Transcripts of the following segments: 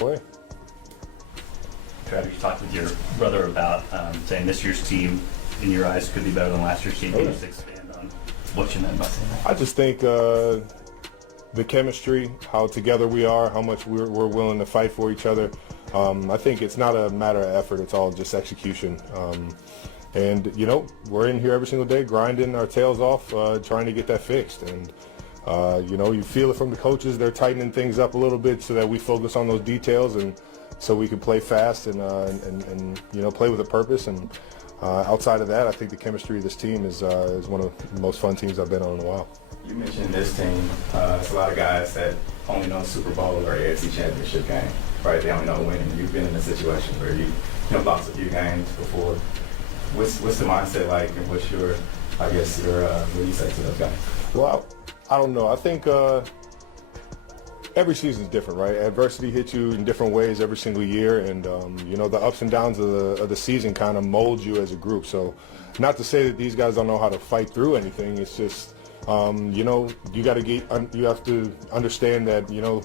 play. Travis, you talked with your brother about saying this year's team, in your eyes, could be better than last year's team. Can you just expand on what you meant by saying that? I just think the chemistry, how together we are, how much we're willing to fight for each other. I think it's not a matter of effort. It's all just execution. And, you know, we're in here every single day grinding our tails off, trying to get that fixed. And, you know, you feel it from the coaches. They're tightening things up a little bit so that we focus on those details and so we can play fast and you know, play with a purpose. And outside of that, I think the chemistry of this team is one of the most fun teams I've been on in a while. You mentioned this team. It's a lot of guys that only know Super Bowl or AFC Championship game, right? They only know winning. You've been in a situation where you lost a few games before. What's the mindset like, and what's your, I guess, what do you say to those guys? Well, I don't know. I think every season is different, right? Adversity hits you in different ways every single year, and you know, the ups and downs of the season kind of mold you as a group. So, not to say that these guys don't know how to fight through anything. It's just, you know, you have to understand that, you know,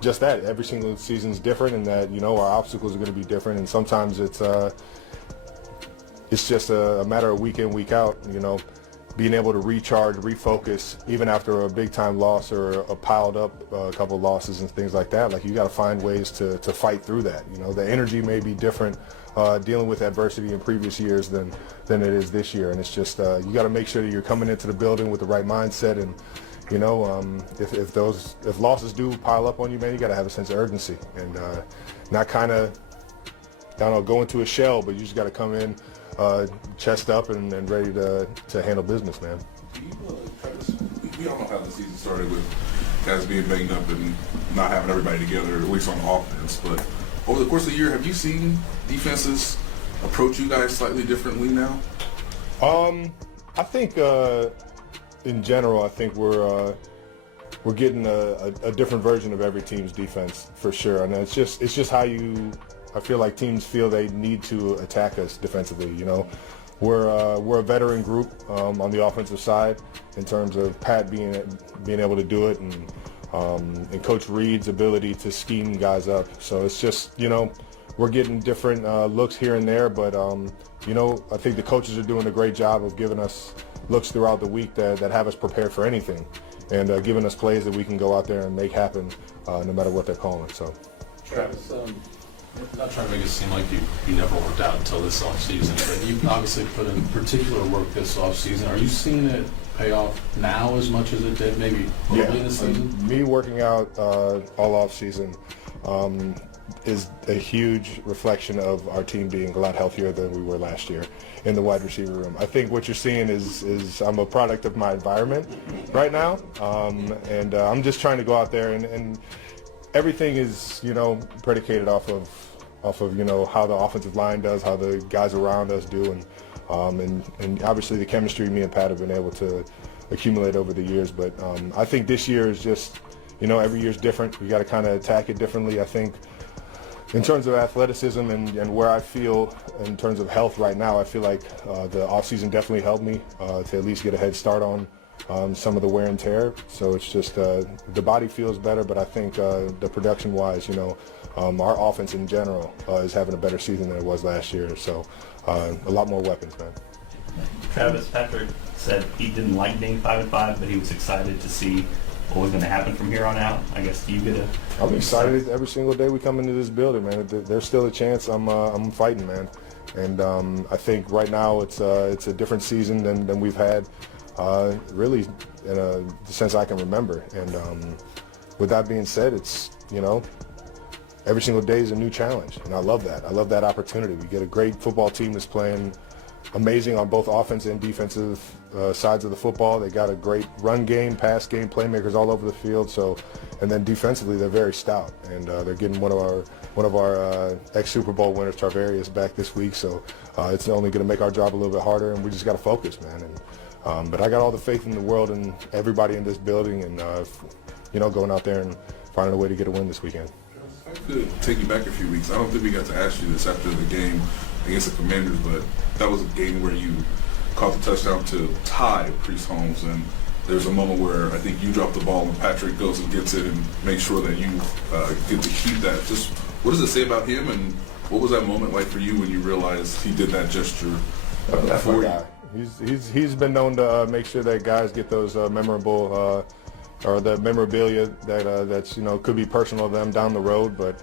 just that every single season is different, and that, you know, our obstacles are going to be different, and sometimes it's just a matter of week in, week out, you know, being able to recharge, refocus, even after a big-time loss or a piled up couple losses and things like that. Like, you got to find ways to fight through that. You know, the energy may be different dealing with adversity in previous years than it is this year. And it's just, you got to make sure that you're coming into the building with the right mindset. And, you know, if losses do pile up on you, man, you got to have a sense of urgency and not kind of, I don't know, go into a shell, but you just got to come in chest up and ready to handle business, man. We all know how the season started with guys being banged up and not having everybody together, at least on offense. But over the course of the year, have you seen defenses approach you guys slightly differently now? I think in general, I think we're getting a different version of every team's defense for sure, and it's just how you. I feel like teams feel they need to attack us defensively. You know, we're a veteran group on the offensive side in terms of Pat being able to do it, and Coach Reed's ability to scheme guys up. So it's just, you know, we're getting different looks here and there, but you know, I think the coaches are doing a great job of giving us looks throughout the week that have us prepared for anything, and giving us plays that we can go out there and make happen no matter what they're calling. So, Travis, not trying to make it seem like you never worked out until this offseason, but you've obviously put in particular work this offseason. Are you seeing it pay off now as much as it did maybe early in the season? Me working out all offseason is a huge reflection of our team being a lot healthier than we were last year in the wide receiver room. I think what you're seeing is I'm a product of my environment right now, and I'm just trying to go out there and everything is, you know, predicated off of you know, how the offensive line does, how the guys around us do, and obviously the chemistry me and Pat have been able to accumulate over the years. But I think this year is just, you know, every year's different. We got to kind of attack it differently. I think in terms of athleticism and where I feel in terms of health right now, I feel like the offseason definitely helped me to at least get a head start on some of the wear and tear. So it's just the body feels better, but I think the production-wise, you know, our offense in general is having a better season than it was last year. So a lot more weapons, man. Travis, Patrick said he didn't like being 5-5, but he was excited to see what was going to happen from here on out. I guess you get a. I'm excited every single day we come into this building, man. There's still a chance I'm fighting, man. And I think right now it's a different season than we've had. Really, since I can remember. And with that being said, it's, you know, every single day is a new challenge, and I love that. I love that opportunity. We get a great football team that's playing amazing on both offensive and defensive sides of the football. They got a great run game, pass game, playmakers all over the field. So, and then defensively, they're very stout, and they're getting one of our ex-Super Bowl winners, Tarvarius, back this week. So it's only going to make our job a little bit harder, and we just got to focus, man. And but I got all the faith in the world in everybody in this building, and you know, going out there and finding a way to get a win this weekend. I could take you back a few weeks. I don't think we got to ask you this after the game against the Commanders, but that was a game where you caught the touchdown to tie Priest Holmes, and there's a moment where I think you drop the ball and Patrick goes and gets it and makes sure that you get to keep that. Just what does it say about him, and what was that moment like for you when you realized he did that gesture That's my for you? guy. He's been known to make sure that guys get those memorable or the memorabilia that's could be personal to them down the road, but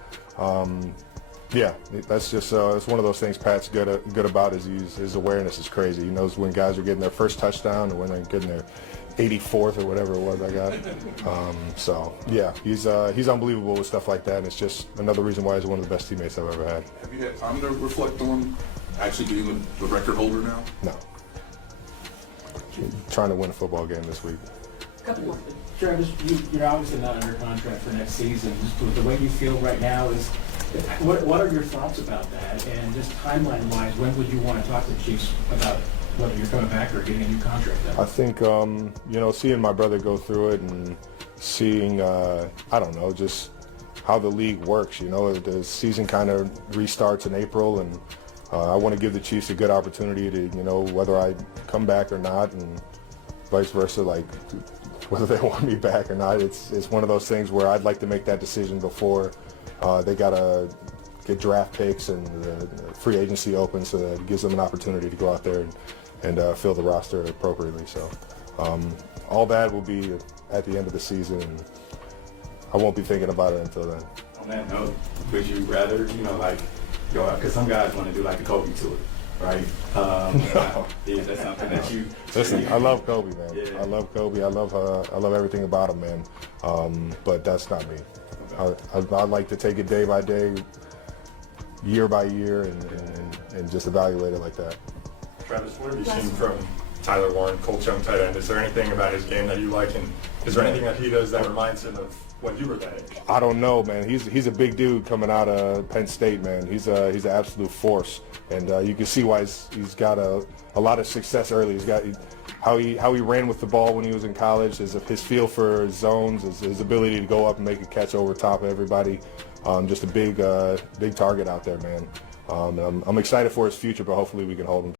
yeah, that's just it's one of those things Pat's good about. Is his awareness is crazy. He knows when guys are getting their first touchdown and when they're getting their 84th or whatever it was I got. So yeah, he's unbelievable with stuff like that, and it's just another reason why he's one of the best teammates I've ever had. Have you had time to reflect on actually being the record holder now? No, trying to win a football game this week. Couple more. Travis, you're obviously not under contract for next season. Just with the way you feel right now, what are your thoughts about that? And just timeline-wise, when would you want to talk to the Chiefs about whether you're coming back or getting a new contract? I think seeing my brother go through it and seeing I don't know, just how the league works. The season kind of restarts in April, and I want to give the Chiefs a good opportunity to whether I come back or not, and vice versa, like whether they want me back or not. It's one of those things where I'd like to make that decision before they gotta get draft picks and the free agency open, so that it gives them an opportunity to go out there and fill the roster appropriately. So all that will be at the end of the season, and I won't be thinking about it until then. On that note, would you rather, go out? Because some guys want to do like a Kobe tour, right? Is that something that you... Listen, I love Kobe, man. Yeah. I love Kobe. I love everything about him, man. But that's not me. I like to take it day by day, year by year, and just evaluate it like that. Travis, what have you seen from Tyler Warren, Colt Young tight end? Is there anything about his game that you like, and is there anything that he does that reminds him of when you were that age? I don't know, man. He's a big dude coming out of Penn State, man. He's an absolute force, and you can see why he's got a lot of success early. He's got how he ran with the ball when he was in college, his feel for zones, his ability to go up and make a catch over top of everybody. Just a big target out there, man. I'm excited for his future, but hopefully we can hold him